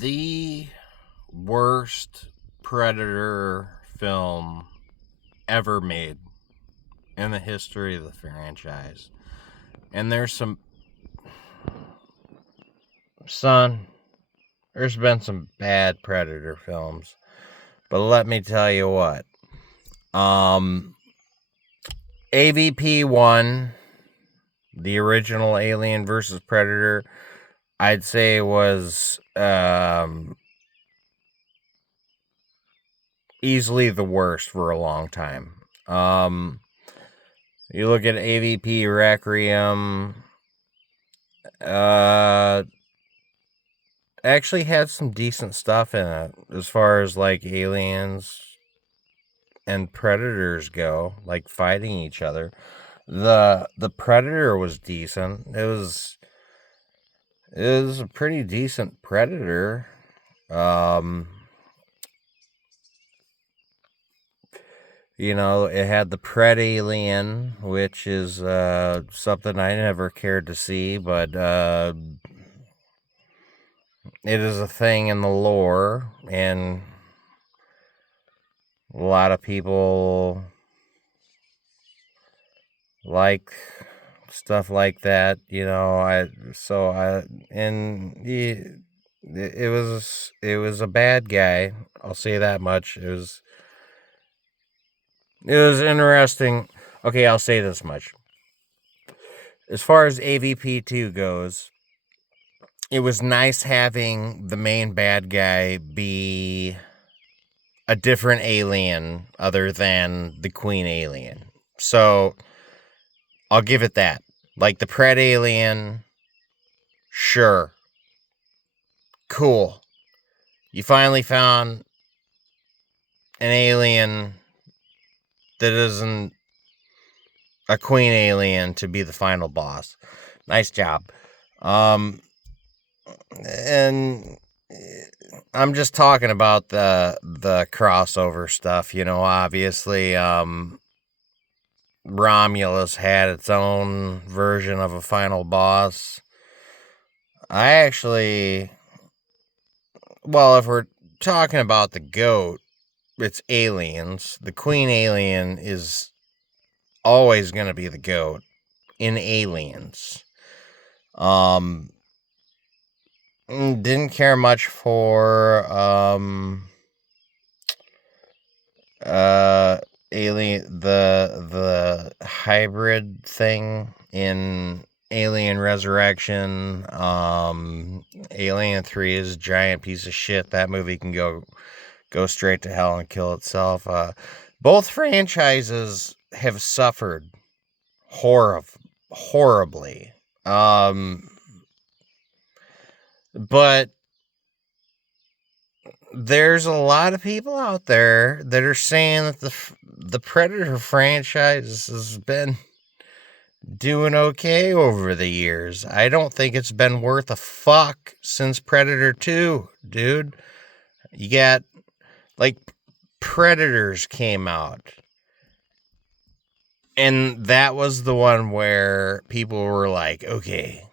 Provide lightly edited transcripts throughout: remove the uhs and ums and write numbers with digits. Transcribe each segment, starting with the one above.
The worst Predator film ever made in the history of the franchise. And there's there's been some bad Predator films. But let me tell you what. AVP 1, the original Alien versus Predator, I'd say was easily the worst for a long time. You look at AVP Requiem, actually had some decent stuff in it as far as like aliens and predators go, like fighting each other. The Predator was decent. It was a pretty decent Predator. It had the Pred Alien, which is something I never cared to see, but it is a thing in the lore, and a lot of people like stuff like that, it was a bad guy. I'll say that much. It was interesting. Okay, I'll say this much. As far as AVP 2 goes, it was nice having the main bad guy be a different alien other than the Queen alien. So I'll give it that. Like the Pred alien, sure. Cool. You finally found an alien that isn't a Queen alien to be the final boss. Nice job. And I'm just talking about the crossover stuff, obviously Romulus had its own version of a final boss. If we're talking about the GOAT, it's aliens. The Queen alien is always going to be the GOAT in aliens. Didn't care much for alien, the hybrid thing in Alien Resurrection. Alien 3 is a giant piece of shit. That movie can go straight to hell and kill itself. Both franchises have suffered horribly. But there's a lot of people out there that are saying that the Predator franchise has been doing okay over the years. I don't think it's been worth a fuck since Predator 2, dude. You got, like, Predators came out, and that was the one where people were like, okay,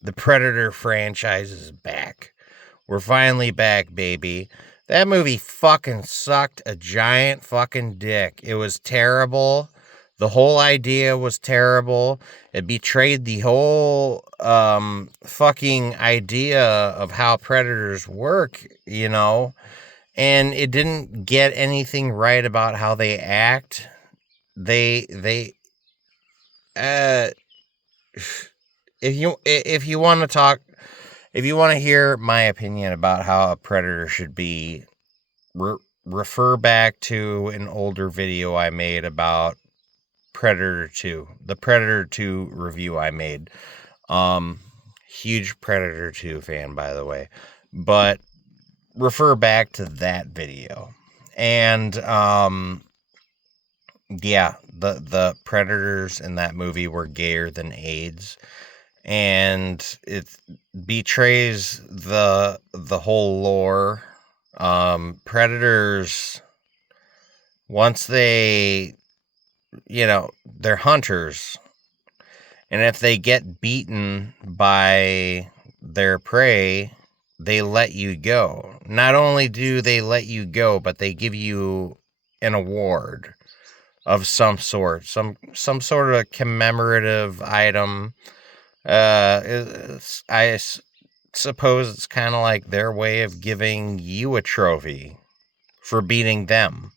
the Predator franchise is back. We're finally back, baby. That movie fucking sucked a giant fucking dick. It was terrible. The whole idea was terrible. It betrayed the whole fucking idea of how predators work, and it didn't get anything right about how they act. If you want to hear my opinion about how a predator should be, refer back to an older video I made about Predator 2, the Predator 2 review I made. Huge Predator 2 fan, by the way, but refer back to that video. And the predators in that movie were gayer than AIDS, and it betrays the whole lore. Predators, once they're hunters, and if they get beaten by their prey, they let you go. Not only do they let you go, but they give you an award of some sort, some sort of commemorative item. I suppose it's kind of like their way of giving you a trophy for beating them.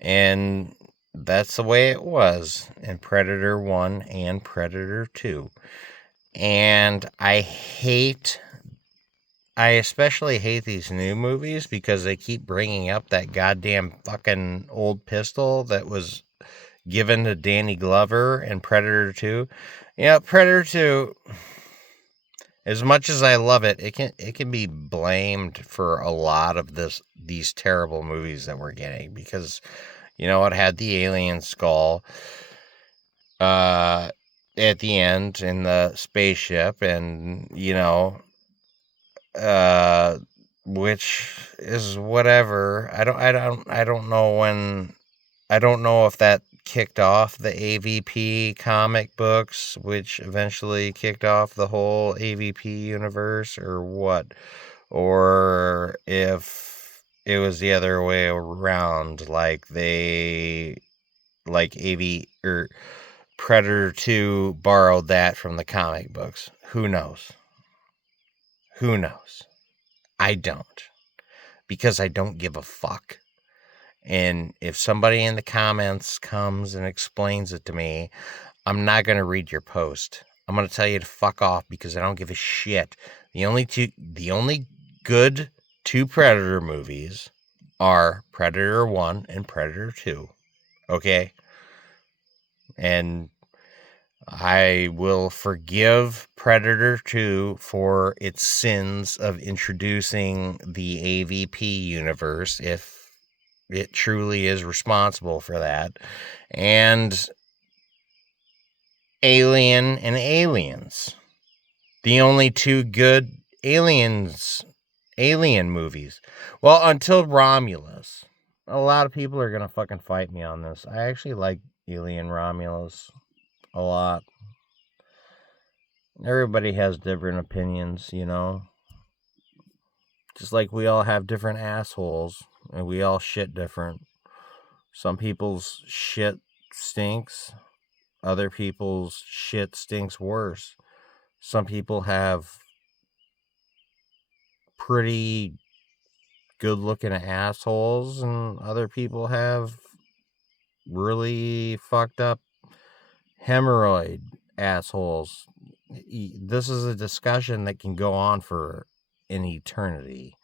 And that's the way it was in Predator 1 and Predator 2. And I especially hate these new movies because they keep bringing up that goddamn fucking old pistol that was given to Danny Glover in Predator 2. Predator 2, as much as I love it, it can be blamed for a lot of these terrible movies that we're getting because it had the alien skull at the end in the spaceship, and which is whatever. I don't know if that kicked off the AVP comic books, which eventually kicked off the whole AVP universe, or what, or if it was the other way around, like Predator 2 borrowed that from the comic books. Who knows? I don't, because I don't give a fuck. And if somebody in the comments comes and explains it to me, I'm not going to read your post. I'm going to tell you to fuck off because I don't give a shit. The only good 2 Predator movies are Predator 1 and Predator 2. Okay? And I will forgive Predator 2 for its sins of introducing the AVP universe, if it truly is responsible for that, and Alien and Aliens, the only 2 good alien movies. Well, until Romulus. A lot of people are gonna fucking fight me on this. I actually like Alien Romulus a lot. Everybody has different opinions, just like we all have different assholes, and we all shit different. Some people's shit stinks. Other people's shit stinks worse. Some people have pretty good looking assholes, and other people have really fucked up hemorrhoid assholes. This is a discussion that can go on for an eternity.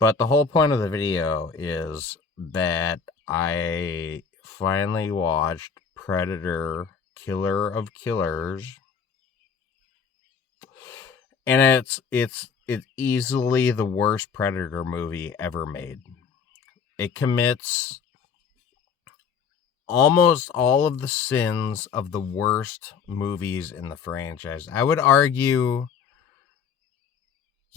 But the whole point of the video is that I finally watched Predator, Killer of Killers, and it's easily the worst Predator movie ever made. It commits almost all of the sins of the worst movies in the franchise. I would argue,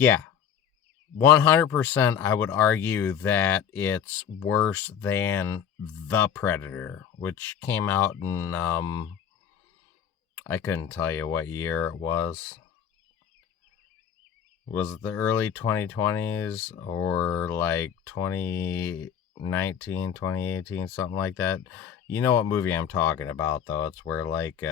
100% I would argue that it's worse than The Predator, which came out in, I couldn't tell you what year it was. Was it the early 2020s or like 2019, 2018, something like that? You know what movie I'm talking about, though. It's where like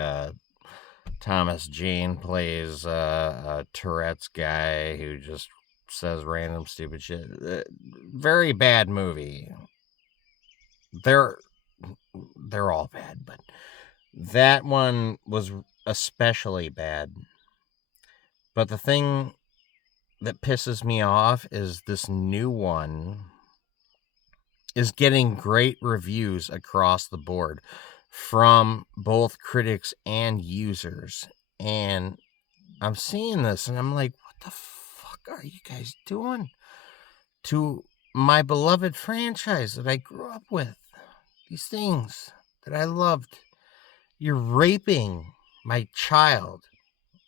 Thomas Jane plays a Tourette's guy who just says random stupid shit. Very bad movie. They're all bad, but that one was especially bad. But the thing that pisses me off is this new one is getting great reviews across the board from both critics and users. And I'm seeing this and I'm like, what the fuck are you guys doing to my beloved franchise that I grew up with? These things that I loved. You're raping my child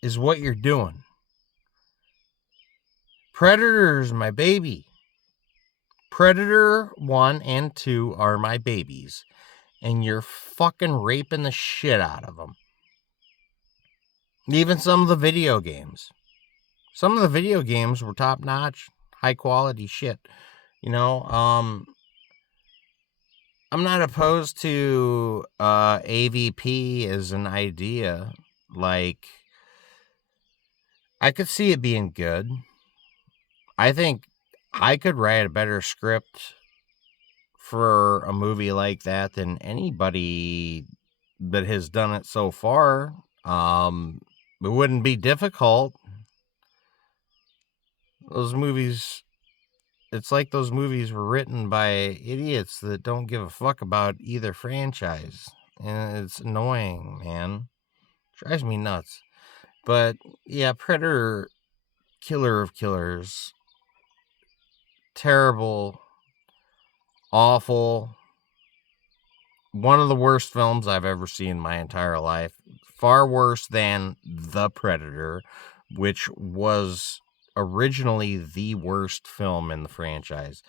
is what you're doing. Predator's my baby. Predator 1 and 2 are my babies. And you're fucking raping the shit out of them. Even some of the video games. Some of the video games were top notch, high quality shit. You know, I'm not opposed to AVP as an idea. Like, I could see it being good. I think I could write a better script for a movie like that than anybody that has done it so far. It wouldn't be difficult. Those movies, it's like those movies were written by idiots that don't give a fuck about either franchise. And it's annoying, man. Drives me nuts. But yeah, Predator, killer of killers. Terrible, awful. One of the worst films I've ever seen in my entire life. Far worse than The Predator, which was originally the worst film in the franchise.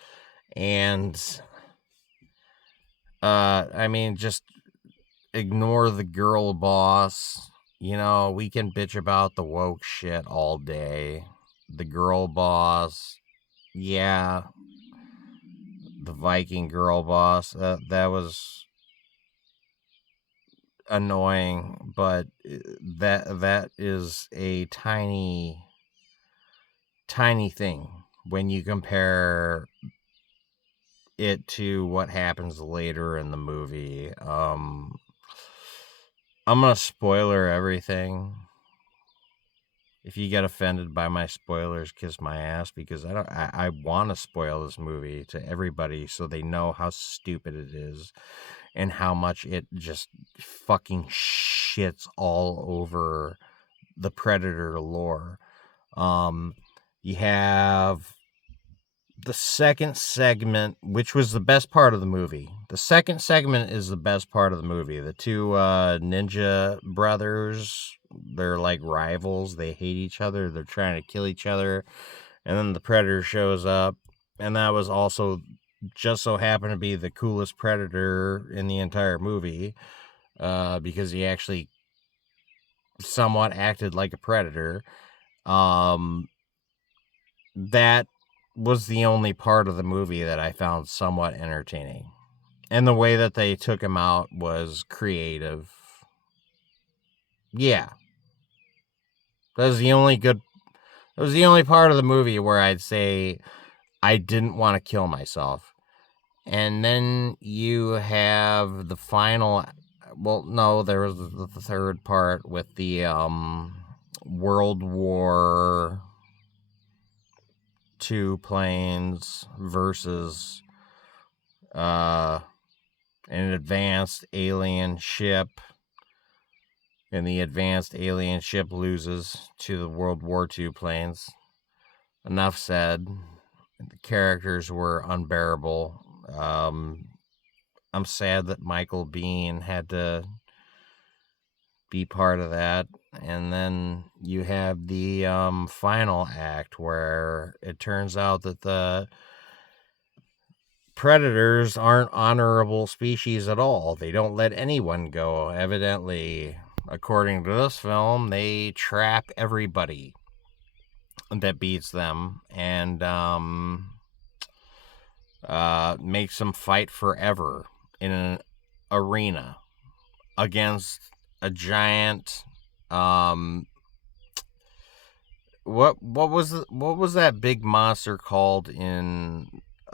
And I mean, just ignore the girl boss. You know, we can bitch about the woke shit all day. The girl boss, yeah, the Viking girl boss, that was annoying, but that is a tiny thing when you compare it to what happens later in the movie. I'm gonna spoiler everything. If you get offended by my spoilers, kiss my ass, because I want to spoil this movie to everybody so they know how stupid it is and how much it just fucking shits all over the Predator lore. You have the second segment, which was the best part of the movie. The second segment is the best part of the movie. The two ninja brothers, they're like rivals. They hate each other. They're trying to kill each other. And then the Predator shows up. And that was also just so happened to be the coolest Predator in the entire movie, because he actually somewhat acted like a predator. That was the only part of the movie that I found somewhat entertaining. And the way that they took him out was creative. Yeah. That was the only part of the movie where I'd say I didn't want to kill myself. And then you have the final, well, no, there was the third part with the World War II planes versus an advanced alien ship, and the advanced alien ship loses to the World War II planes. Enough said. The characters were unbearable. I'm sad that Michael Biehn had to be part of that. And then you have the final act where it turns out that the predators aren't honorable species at all. They don't let anyone go. Evidently, according to this film, they trap everybody that beats them and makes them fight forever in an arena against a giant what was that big monster called in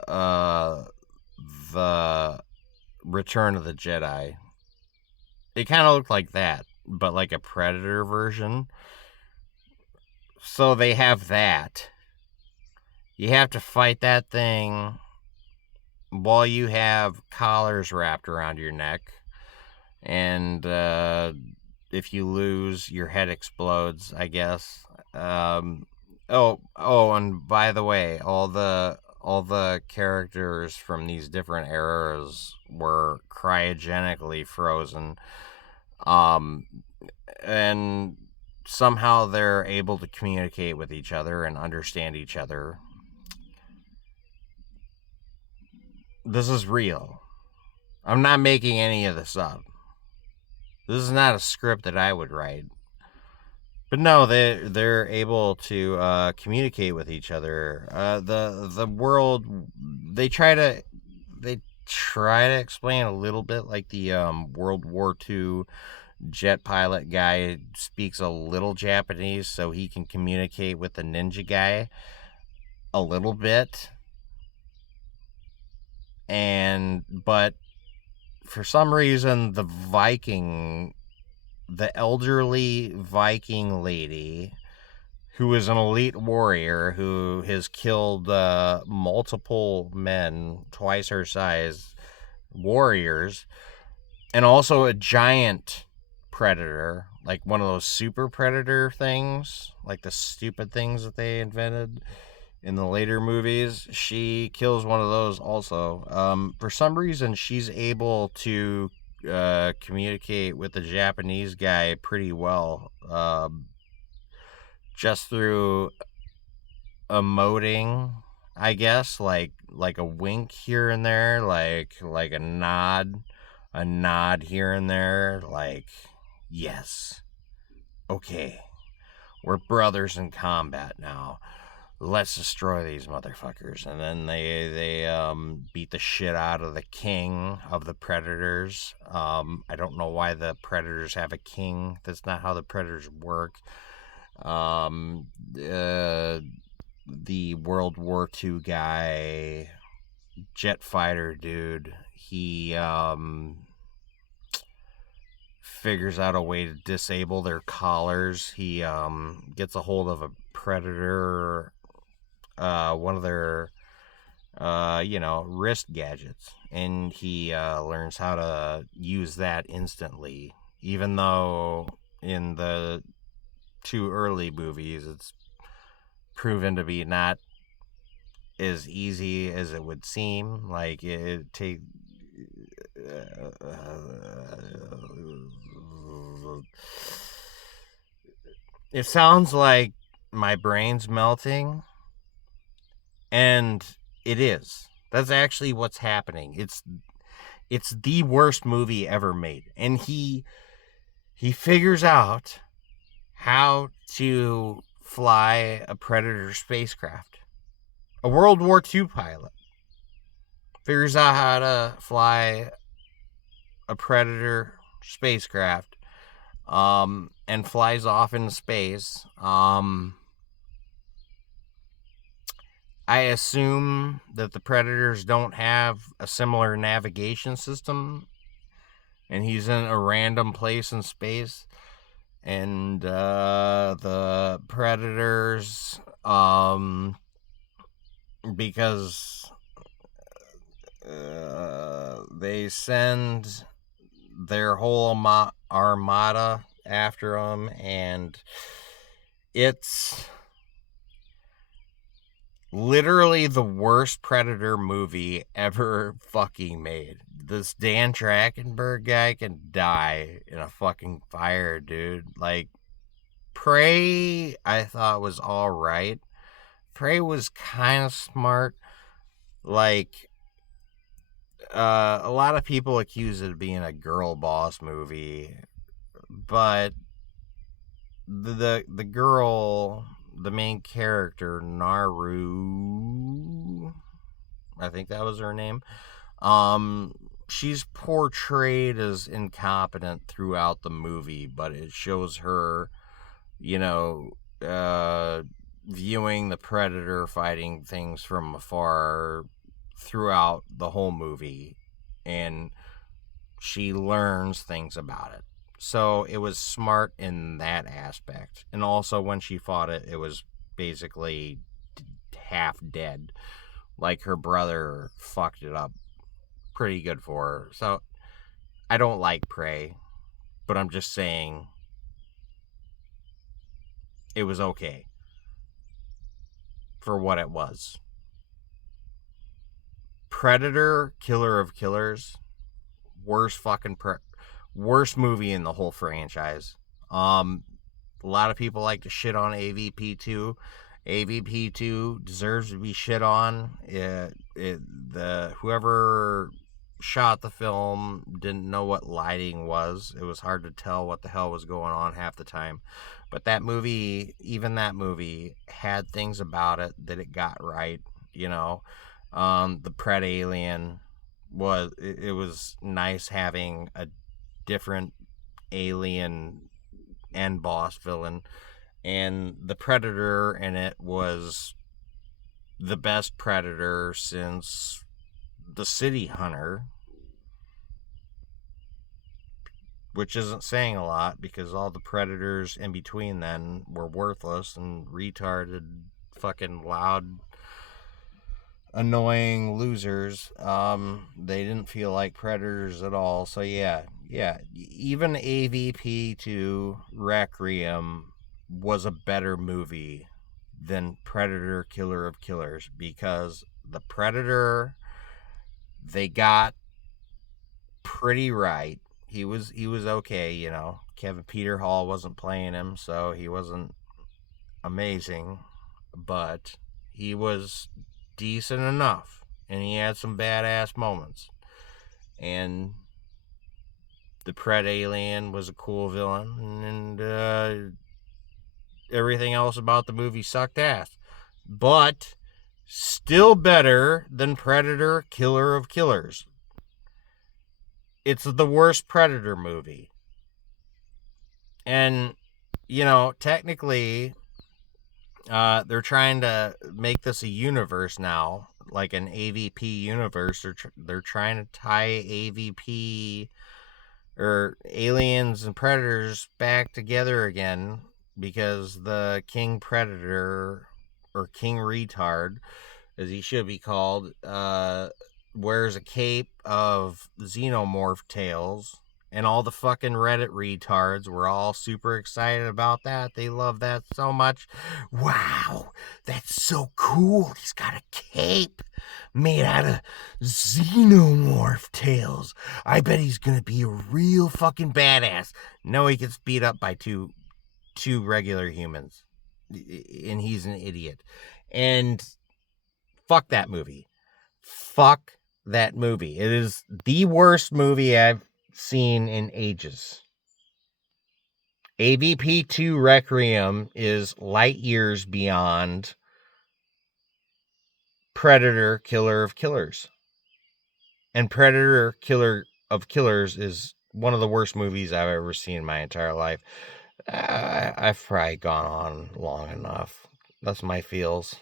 the Return of the Jedi? It kind of looked like that, but like a predator version. So they have that. You have to fight that thing while you have collars wrapped around your neck. And if you lose, your head explodes, I guess. And by the way, all the characters from these different eras were cryogenically frozen. And somehow they're able to communicate with each other and understand each other. This is real. I'm not making any of this up. This is not a script that I would write. But no, they're able to communicate with each other. The world they try to explain a little bit, like the World War II jet pilot guy speaks a little Japanese, so he can communicate with the ninja guy a little bit. But for some reason, the elderly Viking lady, who is an elite warrior who has killed multiple men, twice her size, warriors, and also a giant predator, like one of those super predator things, like the stupid things that they invented in the later movies. She kills one of those also. For some reason, she's able to communicate with the Japanese guy pretty well, just through emoting, I guess, like a wink here and there, like a nod here and there, like, yes, okay, we're brothers in combat now. Let's destroy these motherfuckers. And then they beat the shit out of the king of the predators. I don't know why the predators have a king. That's not how the predators work. The World War II guy, jet fighter dude, he figures out a way to disable their collars. He gets a hold of a predator, one of their wrist gadgets, and he learns how to use that instantly, even though in the two early movies it's proven to be not as easy as it would seem. Like it take it sounds like my brain's melting, and it is. That's actually what's happening. It's the worst movie ever made, and he figures out how to fly a Predator spacecraft. A World War II pilot figures out how to fly a Predator spacecraft, and flies off into space. I assume that the Predators don't have a similar navigation system, and he's in a random place in space. And the Predators, because they send their whole armada after him, and it's literally the worst Predator movie ever fucking made. This Dan Trachtenberg guy can die in a fucking fire, dude. Like, Prey, I thought was alright. Prey was kind of smart. Like, a lot of people accuse it of being a girl boss movie, but the girl, the main character, Naru, I think that was her name, she's portrayed as incompetent throughout the movie, but it shows her, viewing the Predator fighting things from afar throughout the whole movie, and she learns things about it. So it was smart in that aspect. And also when she fought it, it was basically half dead. Like her brother fucked it up pretty good for her. So I don't like Prey, but I'm just saying it was okay for what it was. Predator, Killer of Killers, worst movie in the whole franchise. A lot of people like to shit on AVP2. AVP2 deserves to be shit on. Whoever shot the film didn't know what lighting was. It was hard to tell what the hell was going on half the time. But that movie, even that movie, had things about it that it got right. You know, the Pred Alien it was nice having a different alien end boss villain, and the Predator in it was the best Predator since the City Hunter, which isn't saying a lot because all the Predators in between then were worthless and retarded, fucking loud, annoying losers. They didn't feel like Predators at all. So yeah. Even AVP2 Requiem was a better movie than Predator Killer of Killers, because the Predator, they got pretty right. He was okay, you know. Kevin Peter Hall wasn't playing him, so he wasn't amazing, but he was decent enough, and he had some badass moments. And the Pred Alien was a cool villain, and everything else about the movie sucked ass. But still better than Predator Killer of Killers. It's the worst Predator movie. And, you know, technically, they're trying to make this a universe now, like an AVP universe. They're trying to tie AVP or Aliens and Predators back together again, because the King Predator, or King Retard, as he should be called, wears a cape of xenomorph tails, and all the fucking Reddit retards were all super excited about that. They love that so much. Wow, that's so cool. He's got a cape made out of xenomorph tails. I bet he's gonna be a real fucking badass. No, he gets beat up by two regular humans, and he's an idiot. And fuck that movie. Fuck that movie. It is the worst movie I've seen in ages. AVP2 Requiem is light years beyond Predator Killer of Killers. And Predator Killer of Killers is one of the worst movies I've ever seen in my entire life. I've probably gone on long enough. That's my feels.